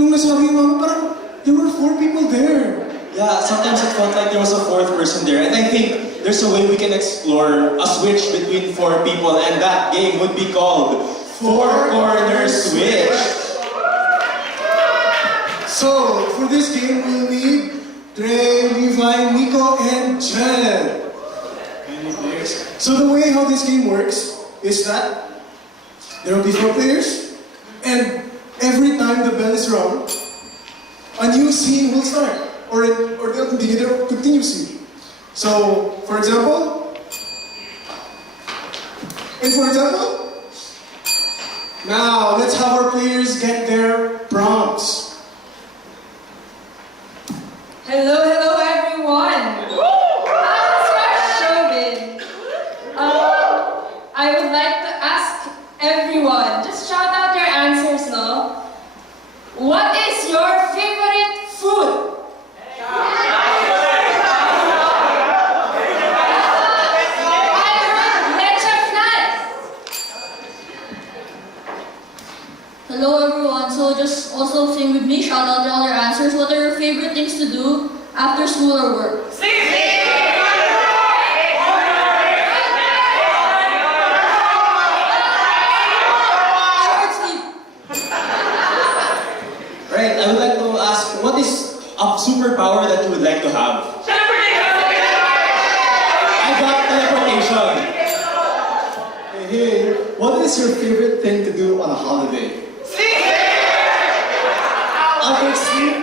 nung nasabi mo, parang there were 4 people there. Yeah, sometimes it felt like there was a 4th person there. And I think there's a way we can explore a switch between 4 people, and that game would be called Four Corner Switch. So, for this game, we'll need Dre, Levi, Nico, and Jen. So the way how this game works is that there will be 4 players, and every time the bell is rung, a new scene will start, or they'll continue scene. So, for example, now let's have our players get their prompts. Hello, everyone! I'm Shobin. I would like to ask everyone, just shout out your answers, no? What is your favorite food? I heard leche flan. Hello everyone, so just also sing with me, shout out all your answers. What are your favorite things to do after school or work? Short sleep. Right, I would like to ask, what is a superpower that you would like to have? I got teleportation. Hey, what is your favorite thing to do on a holiday? I'll take sleep.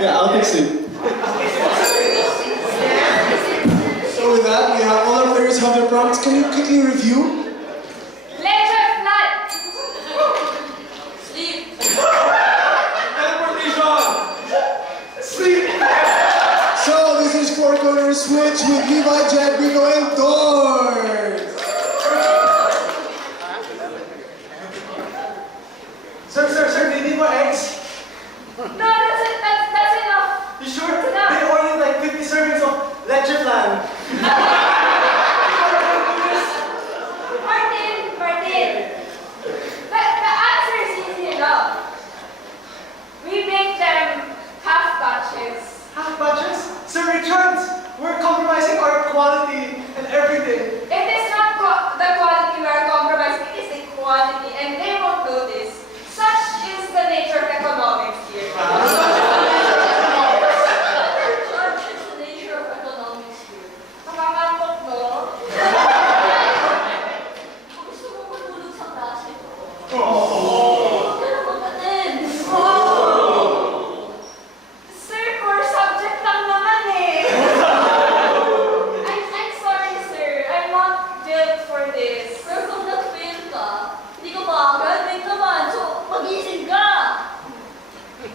Yeah, I'll take sleep. So with that, we have all our players have their prompts. Can you quickly review? Leche flan. Sleep. So this is Four Corner Switch with Levi, Jen, Nico, and Dors. Sir, do you need more eggs? No, that's it. That's enough. You sure? No. They ordered like 50 servings of leche flan. Martin. The answer is easy enough. We make them half batches. Half batches? Sir, returns. We're compromising our quality and everything. It is not the quality we are compromising, it is the quantity, and they won't know this. Such is the nature of economics here. Such is the nature of economics here. Nakakantok, no? Gusto mo matulog sa klase ko? Pero kapatid. Sir, core subject lang naman eh. I'm sorry, sir. I'm not built for this. Pero kung nag-fail ka, hindi ka makagraduate naman, so mag-isip ka!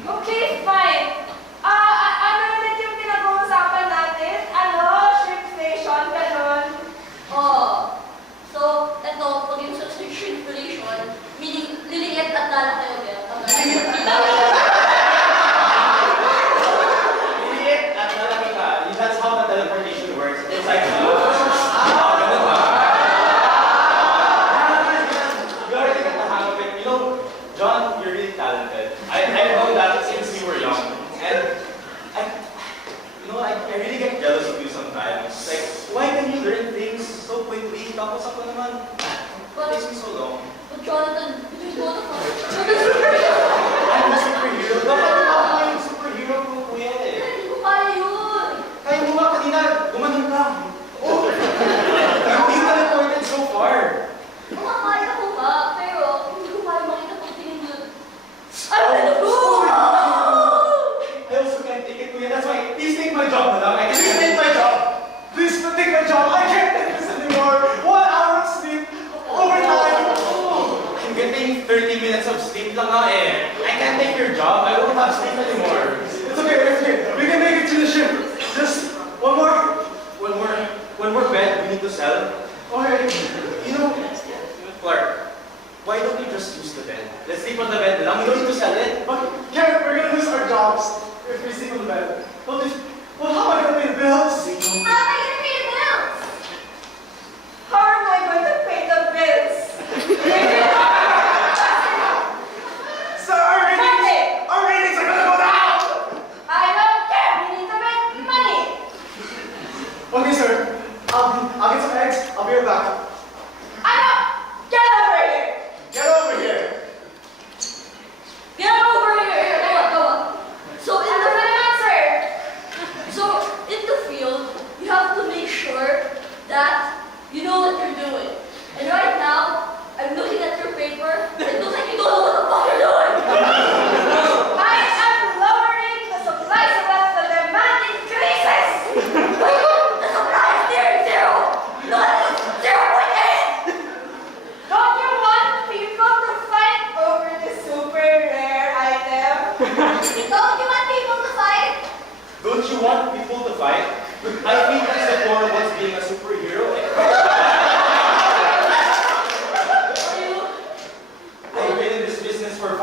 Okay, fine. Ano ulit yung pinag-uusapan natin? Shrinkflation, ganon. Oh. So, eto, pag yung sa shrinkflation, meaning liliit at lalaki kayo, Bel. That's how the teleportation works. It's like, you already got the hang of it. You know, John, you're really talented. I know that since we were young. And I really get jealous of you sometimes. Like, why can you learn things so quickly? Tapos ako naman, it takes me so long. But Jonathan, it is both of us. I'm a superhero. Dapat ako yung superhero ko, kuya eh. Hindi ko kaya yun. Kaya mo nga kanina, gumanon ka. Oh! You teleported so far. Makakaya ko ba? Pero hindi ko kaya makita pagtingin yun. Ano ko? I also can't take it, kuya. That's why, please take my job na lang. I can't take my job. Please take my job. I can't take this anymore. 1 hour of sleep. Overtime. I'm getting 30 minutes of sleep lang nga eh. I can't take your job. I won't have sleep anymore. It's okay. We can make it to the ship. Just one more. One more bed we need to sell. Okay. You know, Clark, why don't you just use the bed? Let's sleep on the bed lang. We don't need to sell it. Okay. Yeah, we're gonna lose our jobs if we sleep on the bed. Well, how am I gonna pay the bills? How am I gonna pay the bills? How am I going to pay the bills?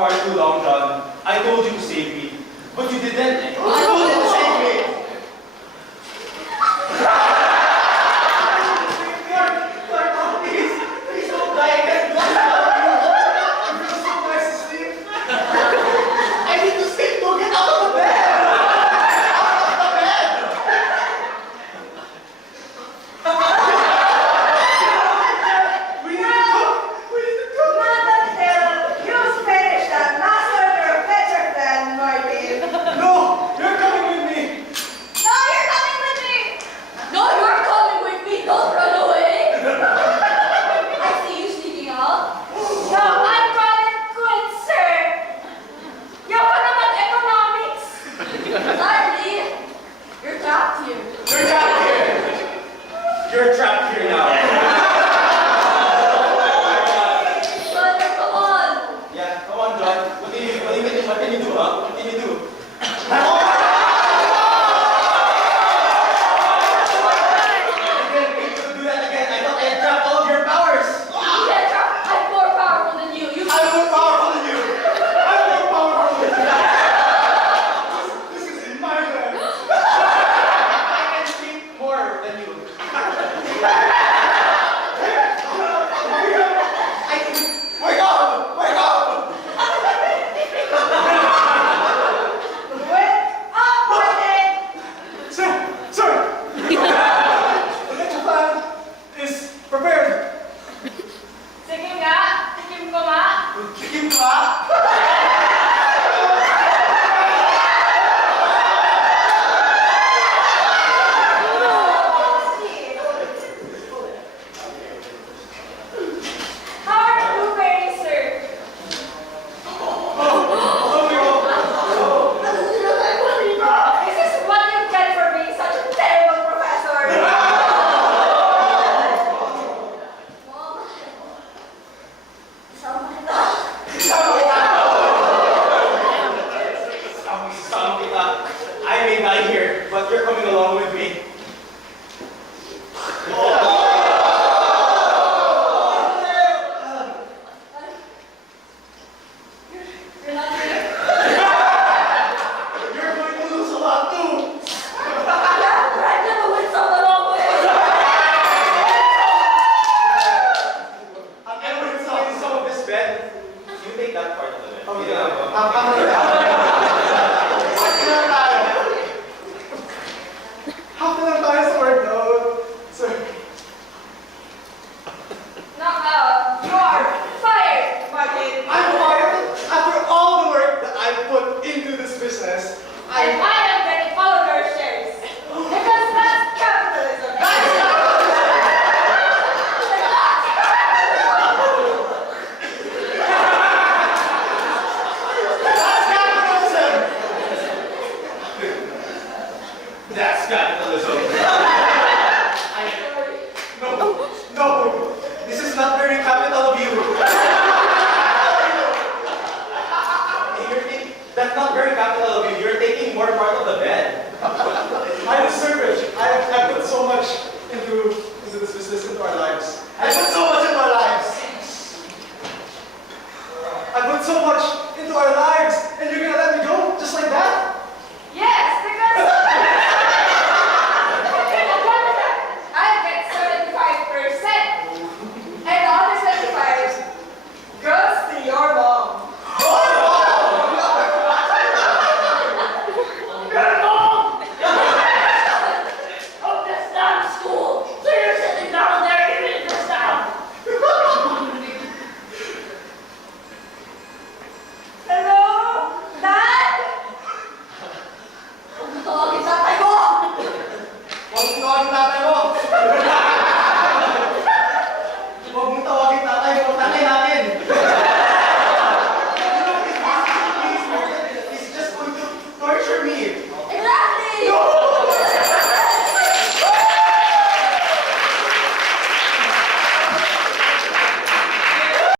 far too long, John. I told you to save me, but you didn't. I told you to save me. Clark, please don't die again. Don't die. It feels so nice to sleep. I need to sleep. Don't get out of the bed. We need to cook. We need to cook. Not until you finish that last order of Fletcher plan, Martin. No, you're coming with me. No, you're coming with me! No, you're coming with me. Don't run away. I see you sneaking out. No, I'm calling quits, sir! Yung pa naman economics! Larry, you're trapped here. You're trapped here. You're trapped here now. Thunder, come on. Yeah, come on, John. What can you do, huh? What can you do? You can do that again. I thought I had trapped all of your powers. You get trapped. I'm more powerful than you. I'm more powerful than you. I'm more powerful than you. This is my land. I can speak more than you. Wake up! Wake up! Wake up, Martin! Sir! The next plan is prepared. Sige nga, tikim ko nga. Kikim ka? How are the blueberries, sir? This is what you get for being such a terrible professor. Sama kita. I may die here, but you're coming along with me. You're not here. You're going to lose a lot too. I'm gonna win some along with. I'm gonna win some of this bed. You take that part of the bed. Okay.